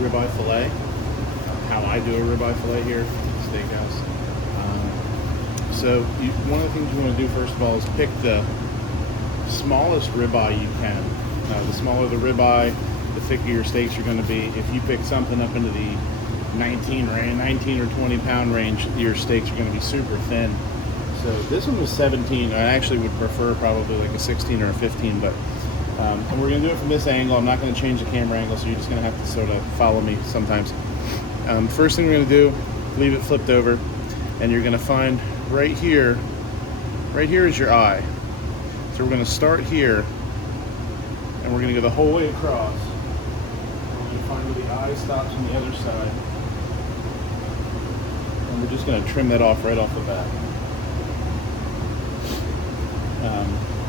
ribeye fillet, how I do a ribeye fillet here at the steakhouse. One of the things you want to do first of all is pick the smallest ribeye you can. The smaller the ribeye, the thicker your steaks are going to be. If you pick something up into the 19 or 20 pound range, your steaks are going to be super thin. So this one was 17. I actually would prefer probably like a 16 or a 15, but and we're going to do it from this angle. I'm not going to change the camera angle, so you're just going to have to sort of follow me sometimes. First thing we're going to do, leave it flipped over, and you're going to find right here is your eye. So we're going to start here, and we're going to go the whole way across. We're going to find where the eye stops on the other side, and we're just going to trim that off right off the bat.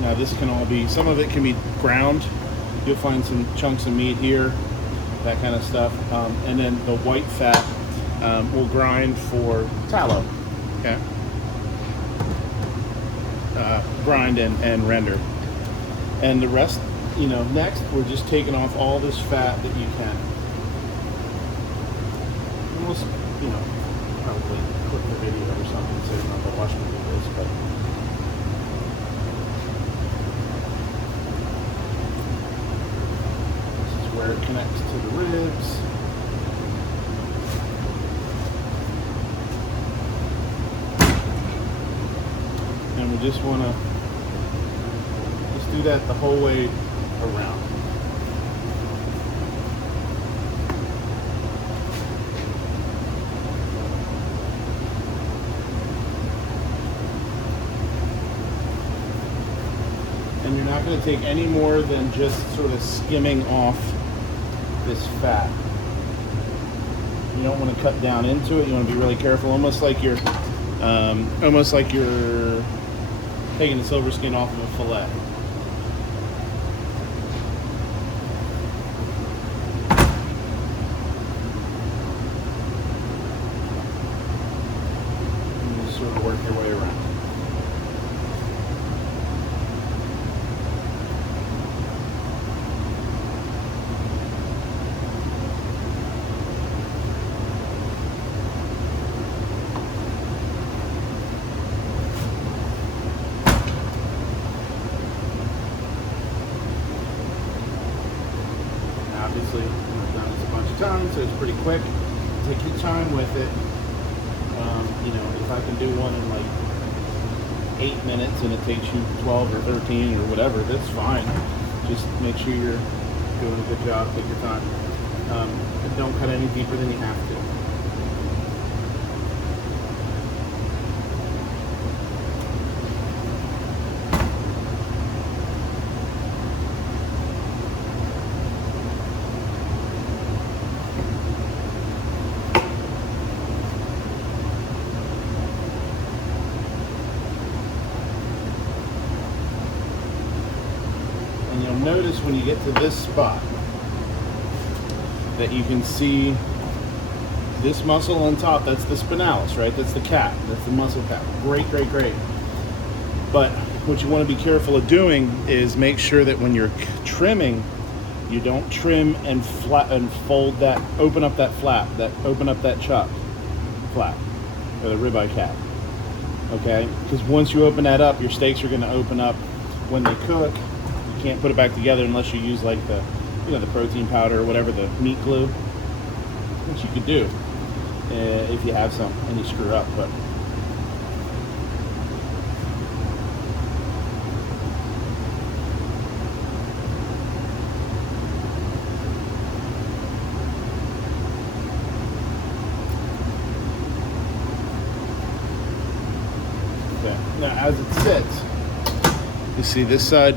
Now this can all be, some of it can be ground. You'll find some chunks of meat here, that kind of stuff. And then the white fat we'll grind for tallow, okay? Grind and render. And the rest, next we're just taking off all this fat that you can. Almost, probably click the video or something so you don't have to watch me do this, but where it connects to the ribs. And we just want to just do that the whole way around. And you're not going to take any more than just sort of skimming off this fat. You don't want to cut down into it. You want to be really careful, almost like you're taking the silver skin off of a fillet. And just sort of work your way around. Obviously, I've done this a bunch of times, so it's pretty quick. Take your time with it. If I can do one in like 8 minutes and it takes you 12 or 13 or whatever, that's fine. Just make sure you're doing a good job. Take your time. And don't cut any deeper than you have to. And you'll notice when you get to this spot that you can see this muscle on top. That's the spinalis, right? That's the cap. That's the muscle cap. Great, great, great. But what you want to be careful of doing is make sure that when you're trimming, you don't trim and fold that, open up that flap, open up that chuck flap, or the ribeye cap. Okay? Because once you open that up, your steaks are going to open up when they cook. You can't put it back together unless you use like the protein powder or whatever, the meat glue, which you could do if you have some and you screw up. But okay. Now as it sits, you see this side,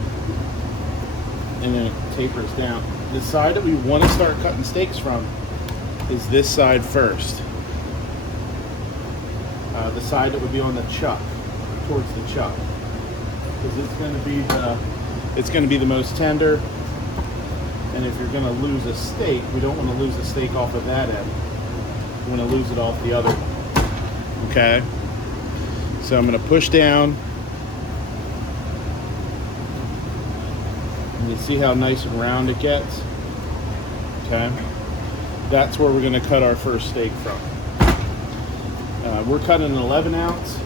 and then it tapers down. The side that we want to start cutting steaks from is this side first. The side that would be on the chuck, towards the chuck, because it's going to be the most tender. And if you're going to lose a steak, we don't want to lose the steak off of that end. We want to lose it off the other one. Okay. So I'm going to push down. And you see how nice and round it gets? Okay. that's where we're going to cut our first steak from. We're cutting an 11 ounce.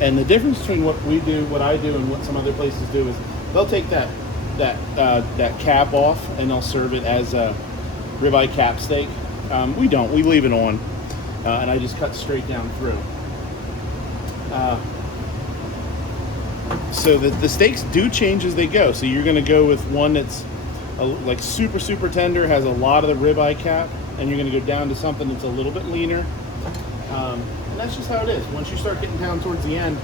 And the difference between what I do, and what some other places do is they'll take that cap off and they'll serve it as a ribeye cap steak. We don't. We leave it on, and I just cut straight down through. So the steaks do change as they go. So you're going to go with one that's like super, super tender, has a lot of the ribeye cap, and you're going to go down to something that's a little bit leaner. And that's just how it is. Once you start getting down towards the end,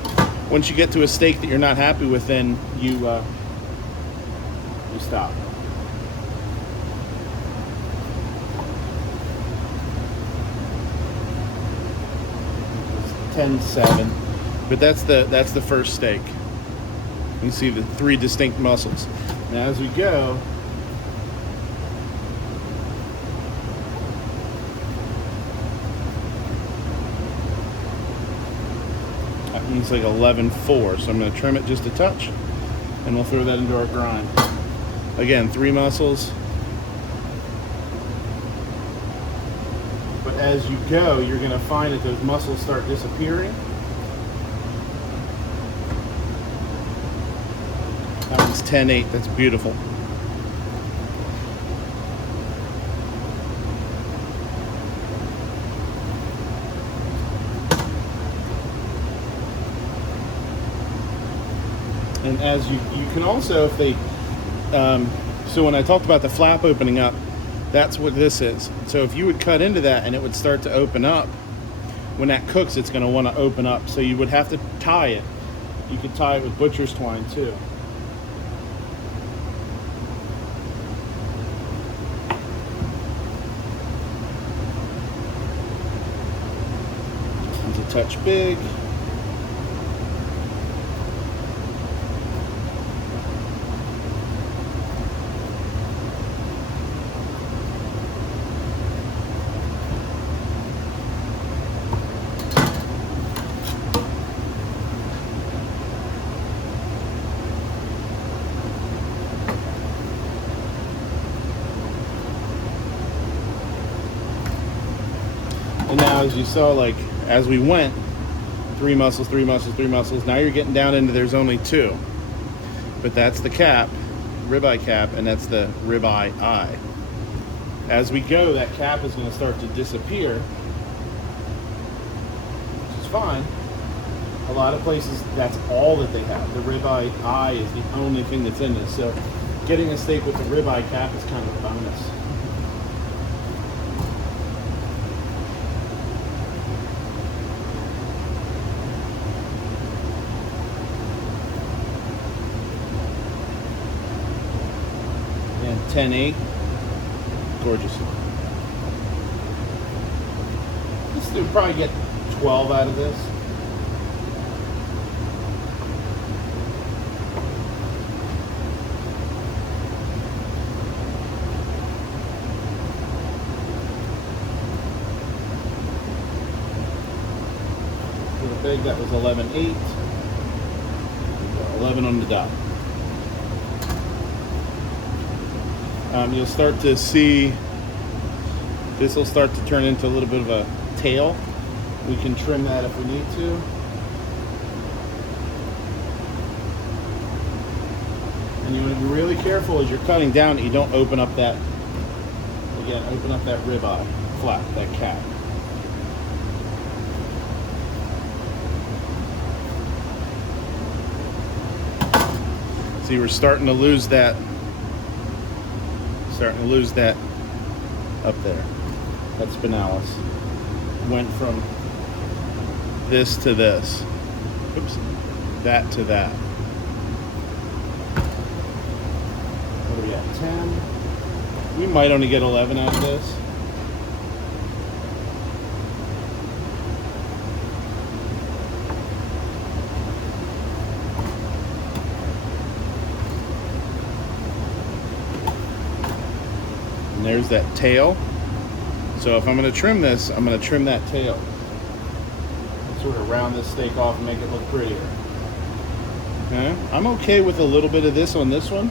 once you get to a steak that you're not happy with, then you stop. It's 10-7, but that's the first steak. You can see the 3 distinct muscles. Now as we go, it's like 11-4, so I'm going to trim it just a touch, and we'll throw that into our grind. Again, 3 muscles. But as you go, you're going to find that those muscles start disappearing. That one's 10-8. That's beautiful. And as you can also, if they, so when I talked about the flap opening up, that's what this is. So if you would cut into that and it would start to open up, when that cooks, it's going to want to open up. So you would have to tie it. You could tie it with butcher's twine too. It's a touch big. And now, as you saw, like as we went, 3 muscles, 3 muscles, 3 muscles. Now you're getting down into there's only 2. But that's the cap, ribeye cap, and that's the ribeye eye. As we go, that cap is going to start to disappear, which is fine. A lot of places, that's all that they have. The ribeye eye is the only thing that's in this. So getting a steak with the ribeye cap is kind of a bonus. And 10-8. Gorgeous. Let's do probably get 12 out of this. For the big, that was 11-8. 11 on the dot. You'll start to see this will start to turn into a little bit of a tail. We can trim that if we need to. And you want to be really careful as you're cutting down that you don't open up that, again, open up that ribeye flap, that cap. See, we're starting to lose that. Starting to lose that up there. That spinalis went from this to this. Oops. That to that. What are we at? 10. We might only get 11 out of this. There's that tail. So if I'm going to trim this, I'm going to trim that tail. Sort of round this steak off and make it look prettier. Okay. I'm okay with a little bit of this on this one.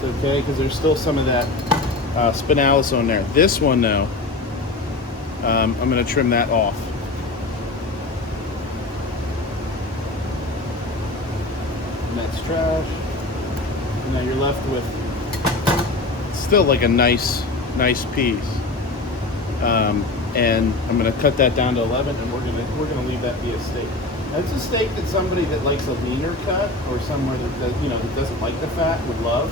It's okay, because there's still some of that spinalis on there. This one, though, I'm going to trim that off. And that's trash. And now you're left with still like a nice piece. And I'm going to cut that down to 11, and we're gonna leave that be a steak. That's a steak that somebody that likes a leaner cut, or somewhere that that doesn't like the fat, would love.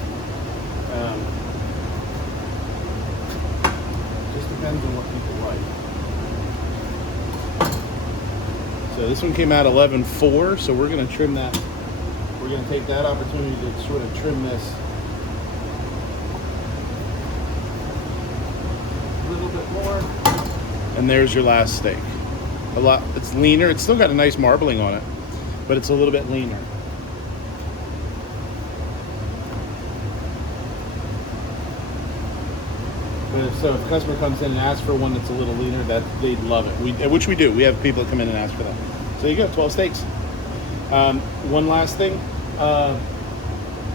Just depends on what people like. So this one came out 11.4, so we're going to trim that. We're going to take that opportunity to sort of trim this a little bit more. And there's your last steak. It's leaner. It's still got a nice marbling on it, but it's a little bit leaner. So if a customer comes in and asks for one that's a little leaner, that they'd love it. Which we do. We have people that come in and ask for that. So you go, 12 steaks. One last thing.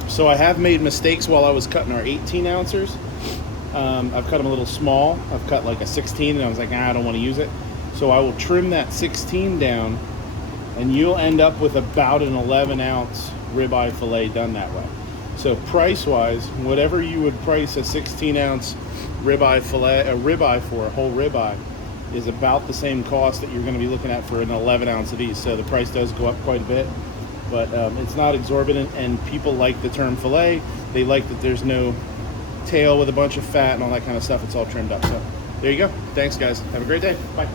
So I have made mistakes while I was cutting our 18 ounces. I've cut them a little small. I've cut like a 16, and I was like, I don't want to use it. So I will trim that 16 down, and you'll end up with about an 11-ounce ribeye fillet done that way. So price-wise, whatever you would price a 16-ounce ribeye fillet, a ribeye for, a whole ribeye, is about the same cost that you're going to be looking at for an 11-ounce of these. So the price does go up quite a bit, but it's not exorbitant, and people like the term fillet. They like that there's no tail with a bunch of fat and all that kind of stuff. It's all trimmed up. So there you go. Thanks, guys. Have a great day. Bye.